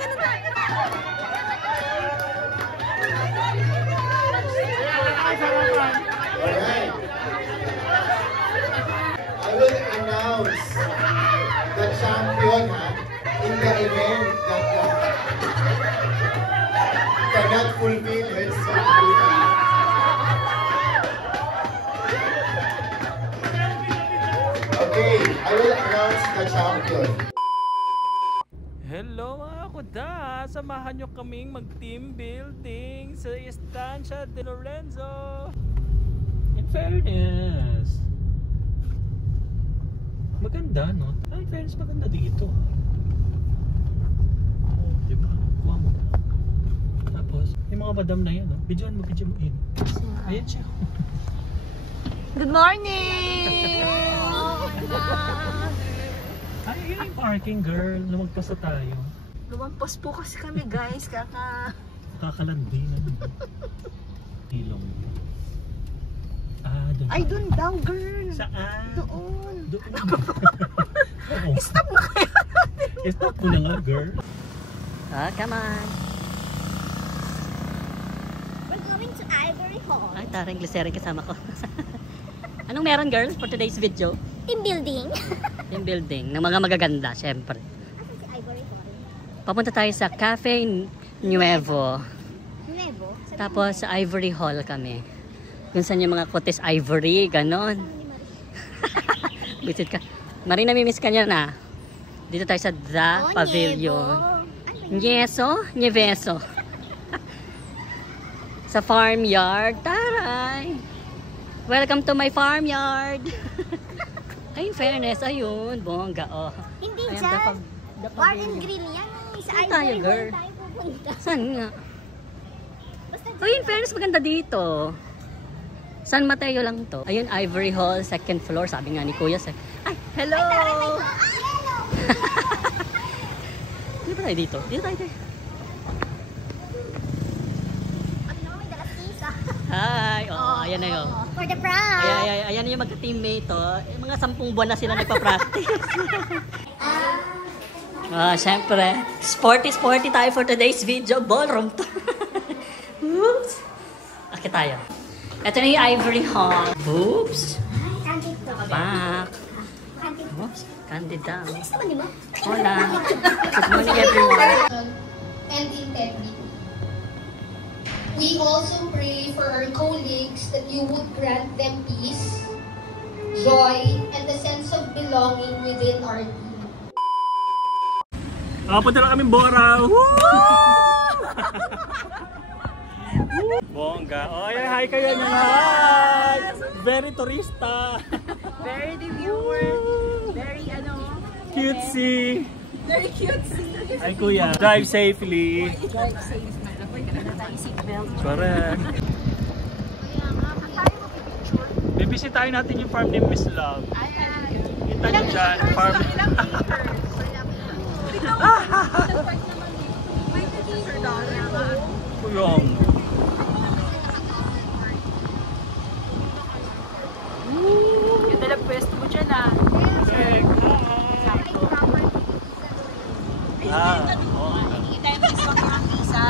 ganun na. Alright. I will announce the champion in the event that cannot fulfill its Okay, I will announce the champion. Hello mga kuda! Samahan nyo kaming mag-team building sa Estancia de Lorenzo! In fairness, maganda no? In fairness, maganda dito. Oh, diba? Kuha mo. Tapos, yung mga madam na yan, no? Bidyoan mo in. Ayan siya. Good morning! Ay, yun yung parking girl. Lumagpas na tayo. Lumampas po kasi kami guys, Kakalandi na. Ilong. Ah, doon. Ay, doon daw girl! Saan? Doon! Doon. Stop mo kaya natin! Stop mo na nga, girl. Come on! We're going to Ivory Hall. Ay, taring glycerin kasama ko. Anong meron girl for today's video? Team building. Team building ng mga magaganda, syempre. Asan si Ivory Hall? Papunta tayo sa Cafe Nuevo. Nuevo? Tapos sa Ivory Hall kami. Kung saan yung mga kotes ivory, ganon. Visit ka. Marie, namimiss ka niya na. Dito tayo sa The Pavilion. Nyeso? Nyeveso. Sa farmyard. Taray! Welcome to my farmyard. Ay, in fairness, ayun, bongga, oh. Hindi Ayan, dyan. the Bar and pavilion. grill yan. Sa Saan Ivory tayo, Hall girl? tayo pupunta. Saan nga? Basta Oh, in fairness, maganda dito. San Mateo lang to. Ayun, Ivory Hall, second floor. Sabi nga ni Kuya. Ay, hello! hello! Dito ba tayo dito? Dito tayo. At naman may dalas isa. Hi! Oh, ayan na yun. For the prom! Ayan yung magka-teammate, oh. Yung mga 10 buwan na sila nagpa-practice. Syempre, sporty tayo for today's video. Ballroom to. Oops! Akit tayo. Ito na yung Ivory Hall. Oops! Back. Oops! Candida. Gusto ba niyo mo? Hola. Good morning, everyone. And integrity. We also pray for our colleagues that you would grant them peace, joy, and a sense of belonging within our team. Punta na kami Bora. Bongga. Oh, hi kayo na. Hi! Very turista. Very demure. Very Cutesy. Very cutesy. Hi kuya. Drive safely. Drive safe. Maganda tayo seatbelt. Correct. Bibisitahin natin yung farm ni Miss Love. Kita nyo dyan. Farm. Kuyong. Ganda lang pwesto mo dyan ah. Check. Nakikita yung mismo ng visa.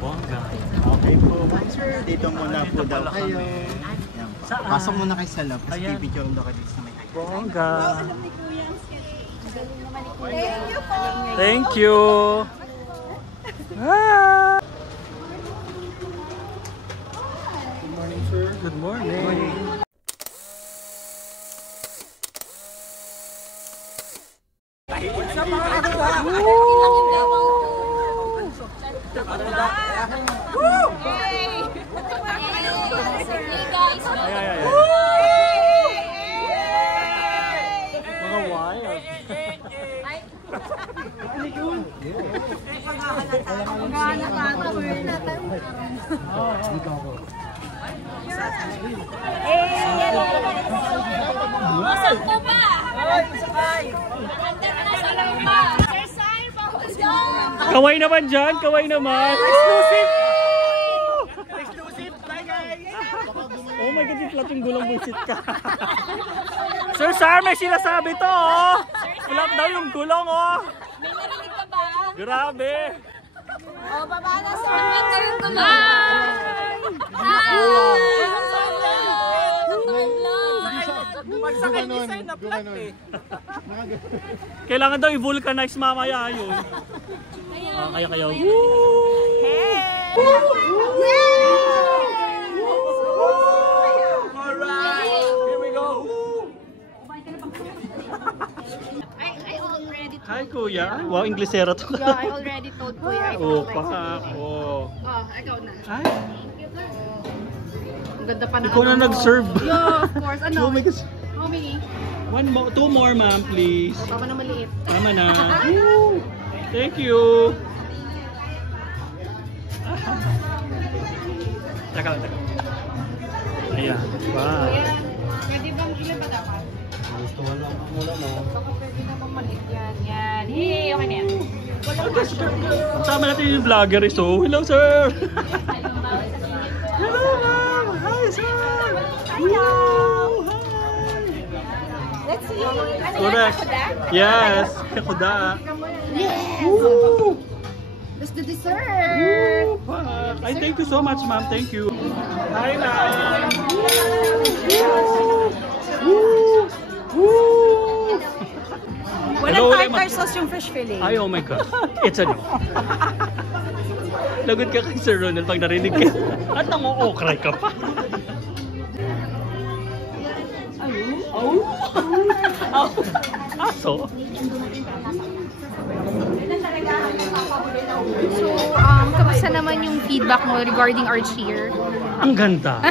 Bongga. Okay po, sir. Dito muna po daw kayo. Saan? Pasok muna kayo sa loob. Kasi Ayan. pipicture daw kayo dito sa may Bongga. Thank you. Ah. Good morning, sir. Good morning. Mga wild. Kaway naman dyan, kaway naman. Exclusive! Exclusive! Bye guys! Oh my God, yung plating gulang bullshit ka. Sir Sar, may sinasabi to oh! Pull up daw yung gulong, oh! May narinig ka ba? Grabe! Oh, baba na sir. Ito yung gulo. Magsakay ni Sai na flat eh. Kailangan daw i-vulcanize mamaya yun. Kaya. Alright! Here we go! I already told Hi kuya! Wow, Inglesera to. I already told Kuya. Oh, pa ako. Oh, ikaw na. Ay, Ang ganda pa na. ikaw na nag-serve. Yeah, of course. Ano? Oh my gosh. How many? Two more ma'am, please. Tama na maliit. Tama na. Woo! Thank you. Teka. Ayan. Wow. Pwede bang ilan ba dapat? Gusto mo lang mula na. Baka pwede na bang maliit yan. Yan. Hey, okay na yan. Kasama natin yung vlogger is so. Hello sir! Hello ma'am! Hi sir! Hello! Let's see. Ano yan? Correct. Kakuda? Yes! Kakuda! Yes! Woo! That's the dessert! Ay, thank you so much ma'am. Thank you. Hi ma'am! Woo! Woo! Walang tartar sauce yung fish fillet. Ay, oh my God. It's a no. Lagot ka kay Sir Ronald pag narinig ka. At nangu-okray ka pa. Oh? Aso? So, kamusta naman yung feedback mo regarding our cheer? Ang ganda.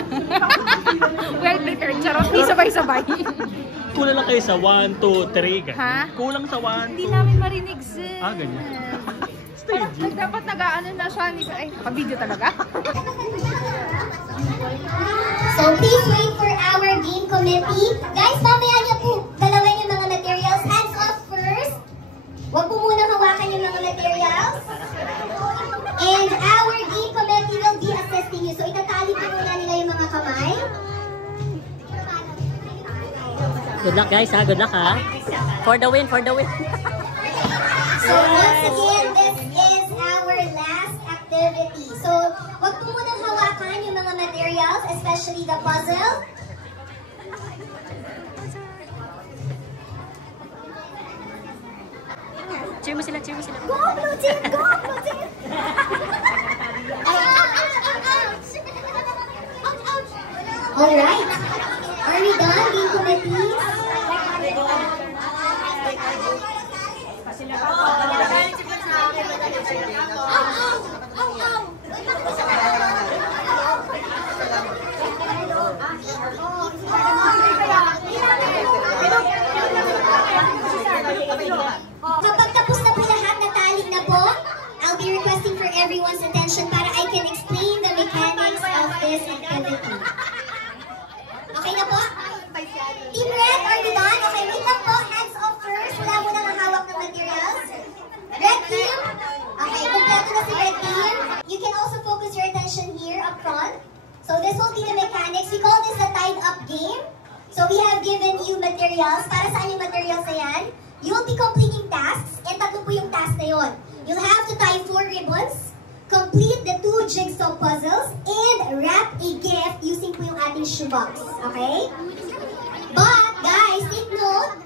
Well prepared, charot. Di sabay-sabay. Kulang lang kayo sa 1, 2, 3. Ha? Kulang sa 1, 2. Hindi namin marinig, sir. Ah, ganyan. Parang Stage. dapat nag-ano na siya. Ay, naka-video talaga. So please wait for our game committee. Guys, mamaya niyo po galawin yung mga materials. Hands off first. Huwag po muna hawakan yung mga materials. And our game committee will be assisting you. So itatali po muna nila yung mga kamay. Good luck guys ha, good luck ha. For the win, for the win. So once again, this is our last activity. So huwag po munang hawakan yung mga materials, especially the puzzle. Cheer mo sila, cheer mo sila. Go, Blue Team! Go, Blue Team! Alright. Are we done, game committees? Kapag tapos na po lahat, natali na po, I'll be requesting for everyone's attention para I can explain the mechanics of this activity. Okay na po? Team Red, are you done? Okay, wait lang po. Hands off first. Wala mo nang hawak ng materials. Red team? Okay, kompleto na si Red team. You can also focus your attention here up front. So this will be the mechanics. We call this the tied-up game. So we have given you materials. Para saan yung materials na yan? You will be completing tasks. And tatlo po yung task na yun. You'll have to tie 4 ribbons, complete the 2 jigsaw puzzles, and wrap a gift using po yung ating shoebox. Okay? But, guys, take note,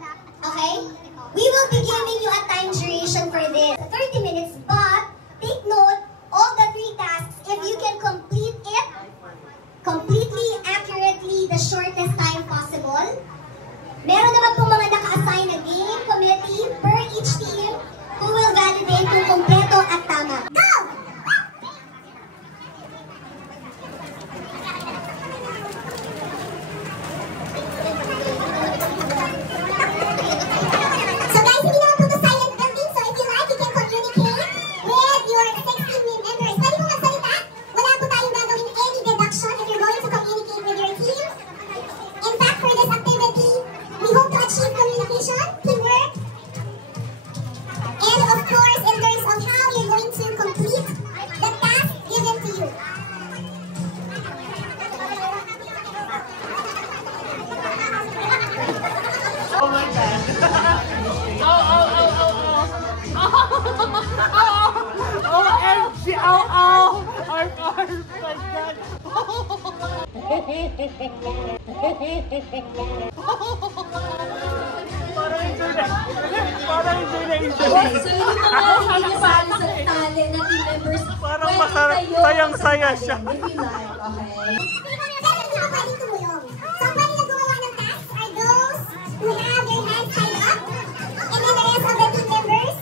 okay? We will be giving you a time duration for this. 30 minutes, but take note, all the 3 tasks, if you can complete it completely, accurately, the shortest time possible. Meron naman pong mga naka-assign na game committee per each team who will validate kung kompleto at tama. Go! OMG! Ow! Ow! Arm! My God! Parang enjoy na. Parang enjoy na enjoy. So yung mga hindi kasali sa talent na team members, Parang pwede masarap, kayo sayang-saya siya. If you like, okay? Pwedeng tumulong. So, pwede na gumawa ng tasks are those who have their hands tied up. And then the rest of the team members,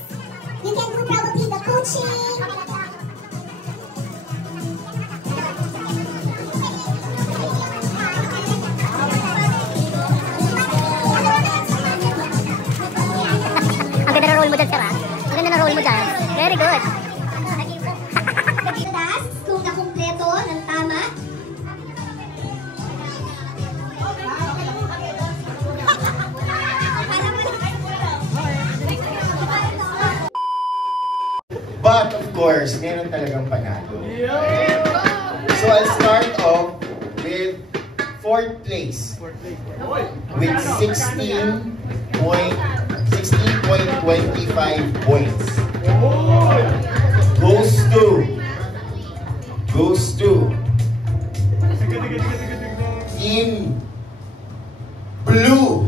you can do probably the coaching. Ang ganda ng role mo dyan, Sarah. Ang ganda ng role mo dyan. Very good. Tasks kung nakumpleto ng tama. But of course, meron talagang panalo. So I'll start off with 4th place with 16.25 points. Goes to Team Blue.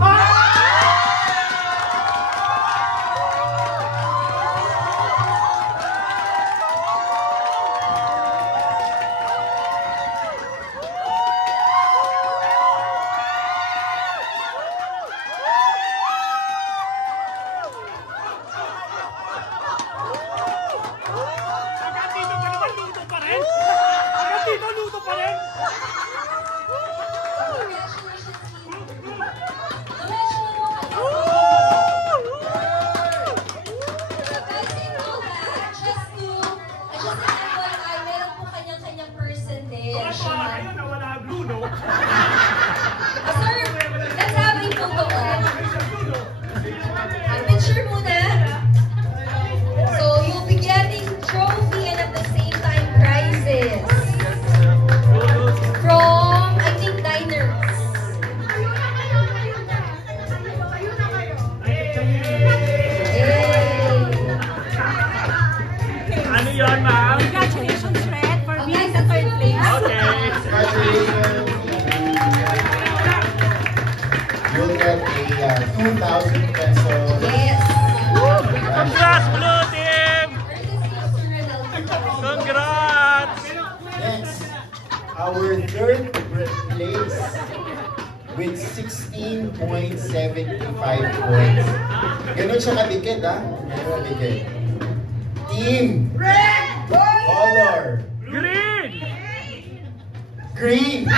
You'll get a 2,000 pesos. Yes. Congrats, Blue Team! Congrats! Next, our 3rd place with 16.75 points. Ganun siya kadikit, ha? Ganun kadikit. Team Color Green.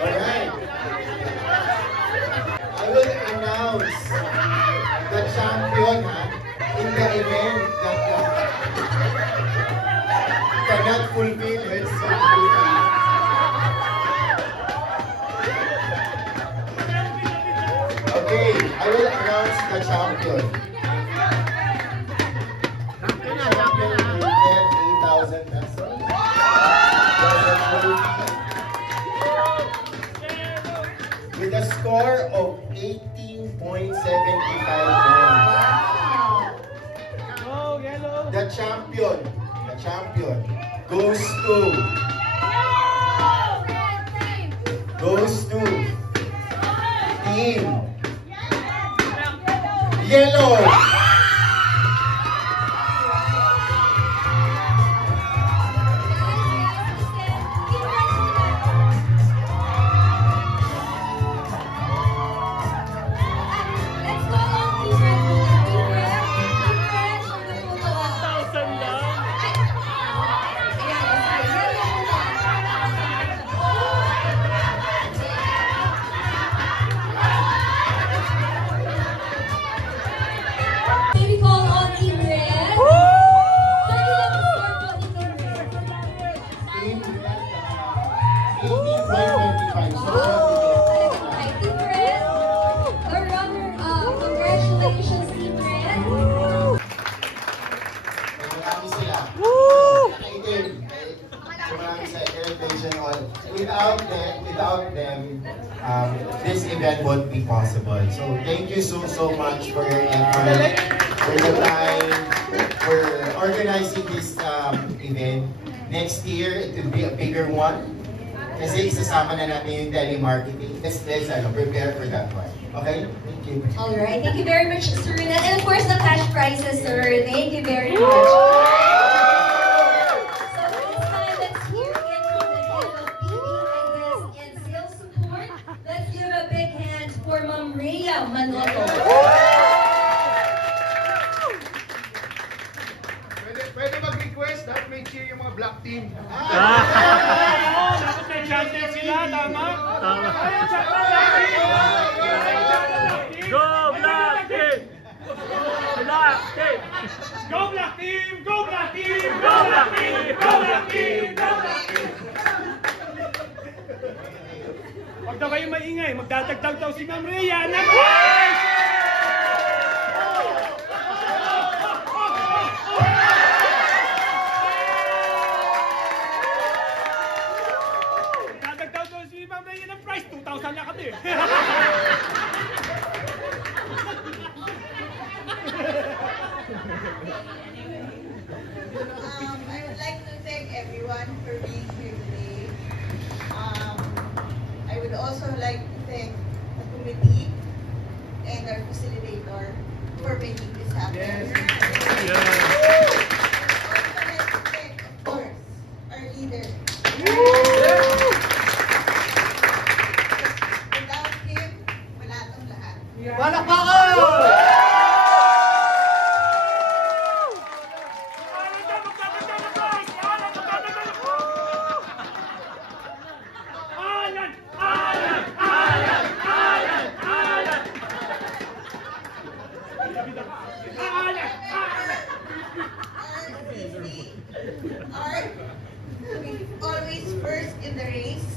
Alright. I will announce the champion in the event that cannot fulfill its duty. Okay, I will announce the champion. The champion will get 8,000 pesos. With a score of 18.75 points. The champion goes to Team Yellow. that won't be possible. So thank you so much for your effort, for the time, for organizing this event. Next year, it will be a bigger one. Kasi isasama na natin yung telemarketing. Let's prepare for that one. Okay? Thank you. Alright, thank you very much, Sir Renel. And of course, the cash prizes, sir. Thank you very much. So this time, let's hear it from the head of PBIS and sales support. Let's give a big hand for Ma'am Rhea Manoto. Pwede mag-request, dapat may cheer yung mga black team. Dapat may chanted sila, tama? Go Black Team! Black Team! Go Black Team! Go Black Team! Go Black Team! Go Black Team! Go Black Team! Huwag daw kayo maingay, magdadagdag daw si Ma'am Rhea ng prize! Magdadagdag daw si Ma'am Rhea ng prize, 2,000 lang kami. I would like to thank everyone for being here today. I would also like to thank the committee and our facilitator for making this happen. I would also like to thank, of course, our leader. Without him, wala tong lahat. R, to be always first in the race.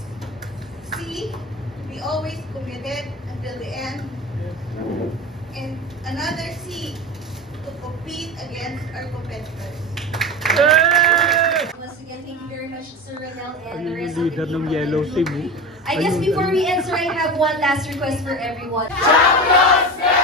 C, to be always committed until the end. And another C, to compete against our competitors. Once again, thank you very much, Sir Renel and the rest of the team. Yellow team. I guess before we end, sir, I have one last request for everyone. Champions Day!